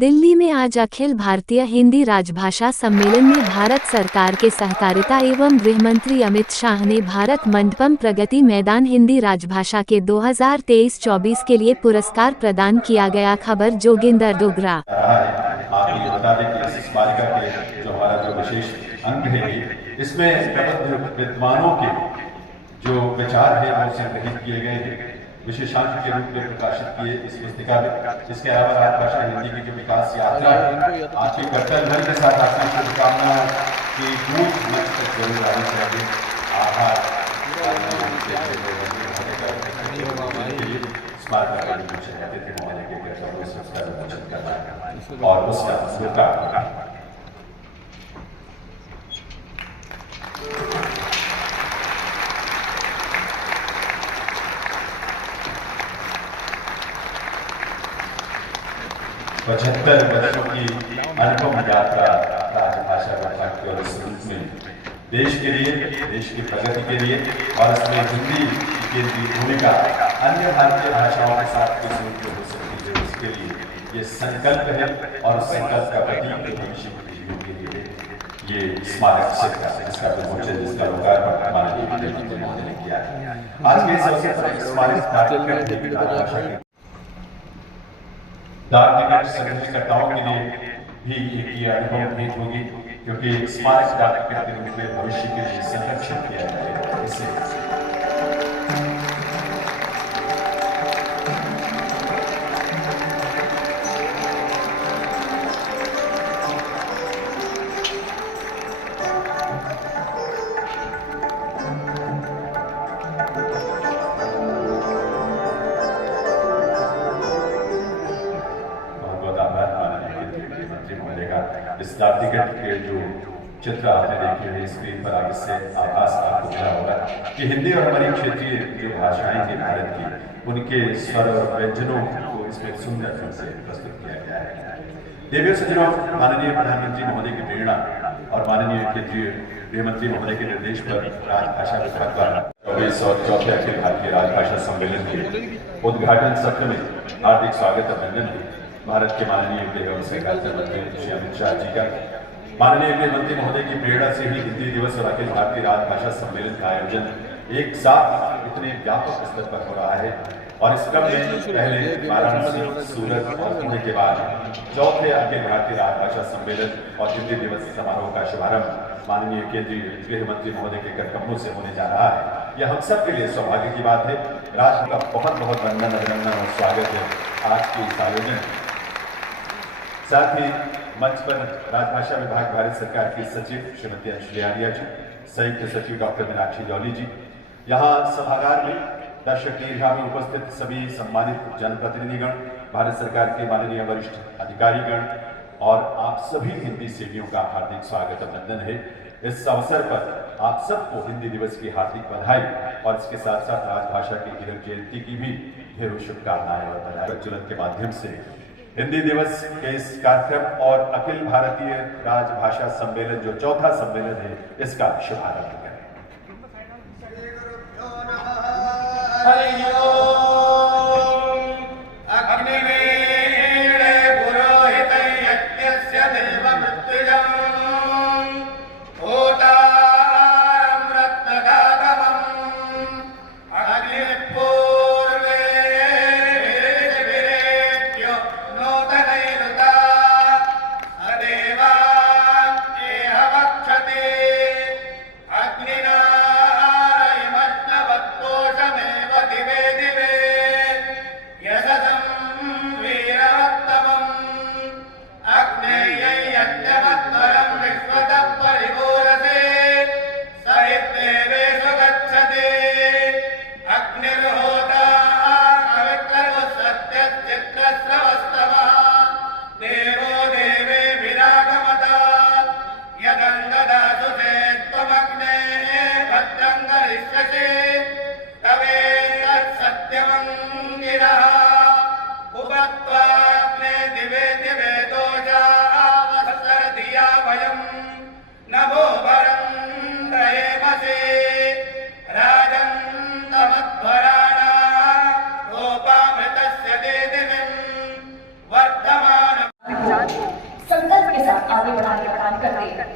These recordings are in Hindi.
दिल्ली में आज अखिल भारतीय हिंदी राजभाषा सम्मेलन में भारत सरकार के सहकारिता एवं गृह मंत्री अमित शाह ने भारत मंडपम प्रगति मैदान हिंदी राजभाषा के 2023-24 के लिए पुरस्कार प्रदान किया गया। खबर जोगिंदर डोगरा। आपको ये बता दें कि इस स्मारिका के जो हमारा जो विशेष अंग है इसमें प्रबुद्ध विद्वानों के जो विचार है वो संग्रहित किए गए हैं, विशेषांक के रूप में प्रकाशित किए इस पुस्तिका में। इसके अलावा राजभाषा हिंदी की जो विकास यात्रा है आपकी कर्तव्य के साथ आपकी शुभकामनाओं की दूर मंच तक जरूर आनी चाहिए। आभार और उसका पचहत्तर वर्षों की अनुपम यात्रा राजभाषा विभाग के और इस रूप में देश के लिए, देश की प्रगति के लिए और इसमें हिंदी की केंद्रीय भूमिका अन्य भारतीय भाषाओं के साथ किस रूप में हो सकती है, इसके लिए ये संकल्प है और संकल्प का प्रतीक भविष्य की पीढ़ियों के लिए ये स्मारक क्षेत्र जिसका विमोचन, जिसका लोकार्पण माननीय प्रधानमंत्री महोदय ने किया है। आज के इस अवसर पर स्मारक राजभाषा डाक टिकट संग्रहकर्ताओं के लिए भी एक अनुभव भेंट होगी, क्योंकि स्मारक डाक टिकट के रूप में भविष्य के लिए संरक्षण किया जाएगा। इससे इस डाक टिकट के जो चित्र आपने देखे हैं स्क्रीन पर, आप इससे आभास आपको मिला होगा कि हिंदी और हमारी क्षेत्रीय जो भाषाएं हैं भारत की, उनके स्वर और व्यंजनों को इसमें सुंदर ढंग से प्रस्तुत किया गया है। देवियों सज्जनों, माननीय प्रधानमंत्री महोदय की प्रेरणा और माननीय केंद्रीय गृह मंत्री महोदय के निर्देश पर राजभाषा विभाग द्वारा 24 और 4 अखिल भारतीय राजभाषा सम्मेलन के उद्घाटन सत्र में हार्दिक स्वागत अभिनंदन है। भारत के माननीय गृह एवं सहकारिता मंत्री श्री अमित शाह जी का माननीय गृह मंत्री महोदय की प्रेरणा से ही हिंदी दिवस और अखिल भारतीय राजभाषा सम्मेलन का आयोजन एक साथ इतने व्यापक स्तर पर हो रहा है और इस क्रम में पहले वाराणसी, सूरत और पुणे के बाद चौथे अखिल भारतीय राजभाषा सम्मेलन और हिंदी दिवस समारोह का शुभारंभ माननीय केंद्रीय गृह मंत्री महोदय के करकमों से होने जा रहा है। यह हम सब के लिए सौभाग्य की बात है। राष्ट्र का बहुत बहुत वंदन, अभिनंदन और स्वागत है आज के इस आयोजन। साथ ही मंच पर राजभाषा विभाग भारत सरकार की सचिव श्रीमती अंशुली आर्या जी, संयुक्त सचिव डॉक्टर मीनाक्षी जौली जी, यहाँ सभागार में दर्शक दीर्घा में उपस्थित सभी सम्मानित जनप्रतिनिधिगण, भारत सरकार के माननीय वरिष्ठ अधिकारीगण और आप सभी हिंदी सेवियों का हार्दिक स्वागत अभिनंदन है। इस अवसर पर आप सबको हिंदी दिवस की हार्दिक बधाई और इसके साथ साथ राजभाषा की हीरक जयंती की भी ढेरों शुभकामनाएं और बधाई। प्रज्वलन के माध्यम से हिंदी दिवस के इस कार्यक्रम और अखिल भारतीय राजभाषा सम्मेलन जो चौथा सम्मेलन है, इसका शुभारंभ करें। अग्नि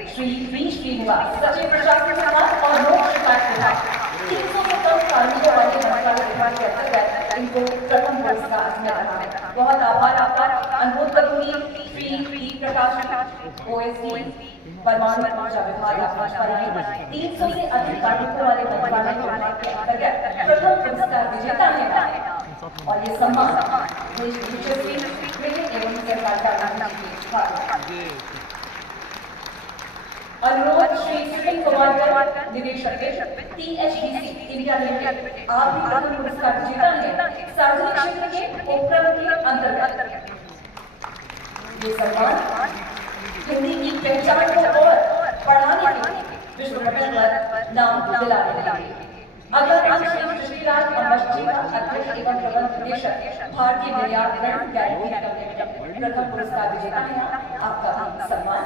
श्री वी श्रीनिवास, सचिव प्रशासन विभाग और लोक शिकायत विभाग, 300 से कम कार्मिकों वाले मंत्रालय विभाग के अंतर्गत इनको प्रथम पुरस्कार मिल रहा है। बहुत आभार आपका। अनुरोध करूंगी श्री वी प्रकाश ओएसडी परमाणु ऊर्जा विभाग आपका बनाए 300 से अधिक कार्मिकों वाले मंत्रालय विभाग के अंतर्गत प्रथम पुरस्कार विजेता है और ये सम्मान देश की यशस्वी गृह एवं सहकारिता मंत्री अनुरोध श्री सुनील कुमार गर्ग, निदेशक THDC इंडिया लिमिटेड, आप भी प्रथम पुरस्कार विजेता हैं सार्वजनिक क्षेत्र के उपक्रम के अंतर्गत। ये सम्मान हिंदी की पहचान को और बढ़ाने के लिए विश्व पटल पर नाम दिलाने के लिए। अगला नाम श्री ऋषिराज अम्बेडकर, अध्यक्ष एवं प्रबंध निदेशक, भारतीय निर्यात ऋण गारंटी निगम लिमिटेड, प्रथम पुरस्कार विजेता हैं, आपका भी सम्मान।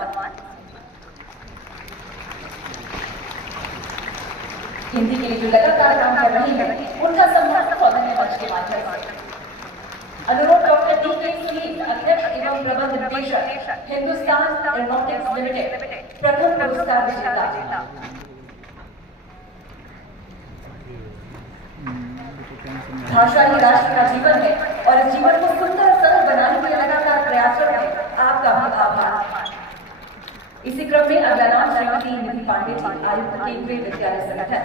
हिंदी के लिए जो लगातार काम कर रही है उनका सम्मान सौजन्य मंच के माध्यम से। अनुरोध डॉक्टर DK सुनील, अध्यक्ष एवं प्रबंध निदेशक, हिंदुस्तान एरोनॉटिक्स लिमिटेड, प्रथम पुरस्कार विजेता। भाषा ही राष्ट्र का जीवन है और इस जीवन को सुंदर सरल बनाने के लगातार प्रयासरत है, आपका भी आभार। इसी क्रम में अगला नाम श्रीमती निधि पांडे जी, आयुक्त केंद्रीय विद्यालय संगठन,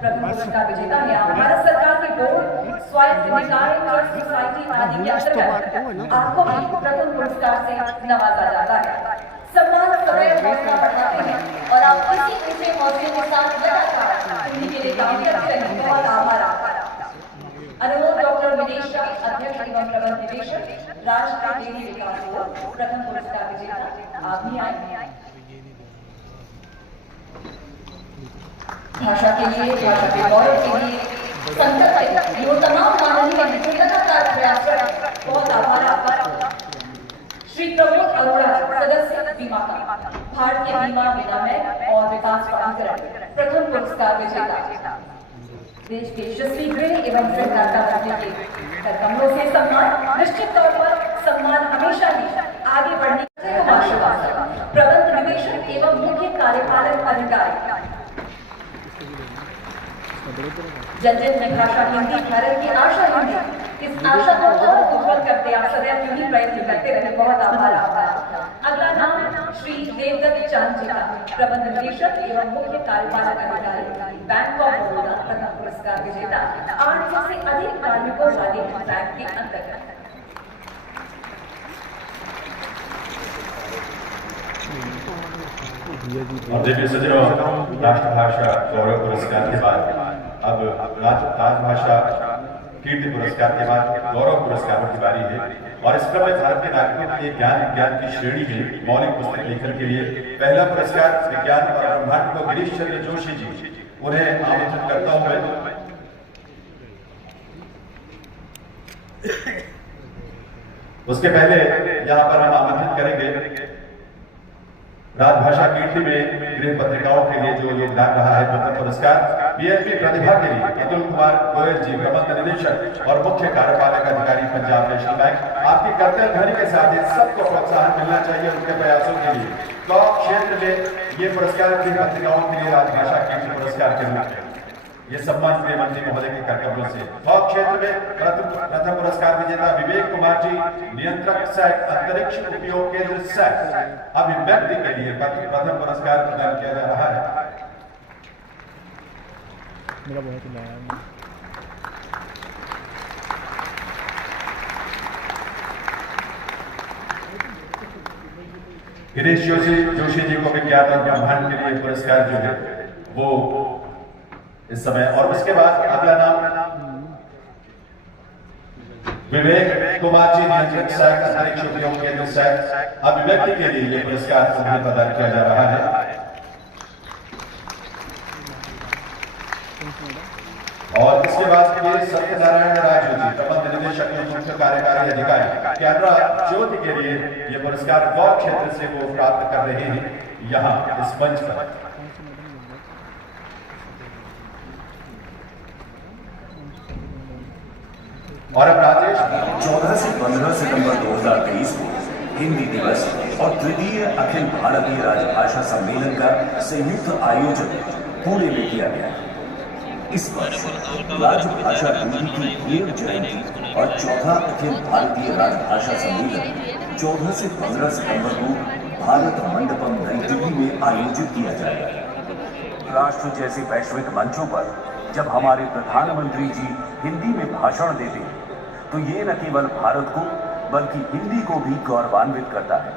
प्रथम पुरस्कार विजेता है। भारत सरकार के बोर्ड, स्वायत्त निकाय, ट्रस्ट सोसाइटी आदि के अंतर्गत आपको भी प्रथम पुरस्कार से नवाजा जाता है। सम्मान सदैव हौसला बढ़ाते हैं और आप इसी ऊंचे हौसले के साथ लगातार उन्हीं के लिए काम करते रहें। बहुत आभार आपका। अनुरोध डॉक्टर विनेश शाह, अध्यक्ष एवं प्रबंध निदेशक, राष्ट्रीय डेयरी विकास बोर्ड, प्रथम पुरस्कार विजेता, आप भी आए। भाषा के लिए, भाषा के गौरव के लिए संकल्प जो तमाम माननीय हैं लगातार प्रयासरत, बहुत आभार आपका। श्री प्रमोद अरोड़ा, सदस्य बीमा का, भारतीय बीमा निगम और विकास प्राधिकरण, प्रथम पुरस्कार विजेता। देश के यशस्वी गृह एवं सहकारिता मंत्री के कमलों से सम्मान, निश्चित तौर पर सम्मान हमेशा ही आगे बढ़ने को आशीर्वाद। प्रबंध निदेशक एवं मुख्य कार्यपालक अधिकारी, जनजन में भाषा हिंदी भारत की आशा हिंदी, इस आशा को और उज्जवल करते आप सदैव यूं प्रयत्न करते रहे। बहुत आभार आपका। अगला नाम श्री देवदत्त चांद जी का, प्रबंध निदेशक एवं मुख्य कार्यपालक अधिकारी, बैंक ऑफ बड़ौदा, प्रथम पुरस्कार विजेता, 800 से अधिक कार्मिकों वाले बैंक के अंतर्गत। और देखिए सज्जनों, राष्ट्रभाषा गौरव पुरस्कार के बाद अब राजभाषा कीर्ति पुरस्कार के बाद गौरव पुरस्कारों की बारी है और इस क्रम में भारत के नागरिकों के लिए ज्ञान विज्ञान की श्रेणी में मौलिक पुस्तक लेखन के लिए पहला पुरस्कार विज्ञान और ब्रह्मांड को गिरीश चंद्र जोशी जी, उन्हें आमंत्रित करता हूं मैं। उसके पहले यहाँ पर हम आमंत्रित करेंगे राजभाषा कीर्ति में गृह पत्रिकाओं के लिए जो योगदान रहा है प्रथम पुरस्कार PNB प्रतिभा के लिए अतुल कुमार गोयल जी, प्रबंध निदेशक और मुख्य कार्यपालक अधिकारी, पंजाब नेशनल बैंक। आपकी कर्तव्य ध्वनि के साथ इन सबको प्रोत्साहन मिलना चाहिए उनके प्रयासों के लिए। तो क्षेत्र में ये पुरस्कार गृह पत्रिकाओं के लिए राजभाषा कीर्ति पुरस्कार के रूप में ये सम्मान गृह मंत्री महोदय के करकमलों से। और क्षेत्र में प्रथम पुरस्कार विजेता विवेक कुमार जी, नियंत्रक सैक, अंतरिक्ष उपयोग केंद्र सैक, अभिव्यक्ति के लिए प्रथम पुरस्कार प्रदान किया जा रहा है। गिरीश जोशी जी को विज्ञान और ब्रह्मांड के लिए पुरस्कार जो है वो इस समय। और उसके बाद अगला नाम विवेक कुमार जी, नियंत्रक सैक, अंतरिक्ष उपयोग केंद्र सैक, अभिव्यक्ति के लिए ये पुरस्कार उन्हें प्रदान किया जा रहा है। और इसके बाद ये सत्यनारायण राजू जी, प्रबंध निदेशक एवं मुख्य कार्यकारी अधिकारी, कैमरा ज्योति के लिए ये पुरस्कार गौ क्षेत्र से वो प्राप्त कर रहे हैं यहाँ इस मंच पर। और अब राजेश 14 से 15 सितंबर 2023 को हिंदी दिवस और तृतीय अखिल भारतीय राजभाषा सम्मेलन का संयुक्त आयोजन पुणे में किया गया। इस वर्ष राजभाषा हिंदी की 1 जयंती और चौथा अखिल भारतीय राजभाषा सम्मेलन 14 से 15 सितंबर को भारत मंडपम नई दिल्ली में आयोजित किया जाएगा। राष्ट्र जैसे वैश्विक मंचों पर जब हमारे प्रधानमंत्री जी हिंदी में भाषण देते हैं तो ये न केवल भारत को बल्कि हिंदी को भी गौरवान्वित करता है।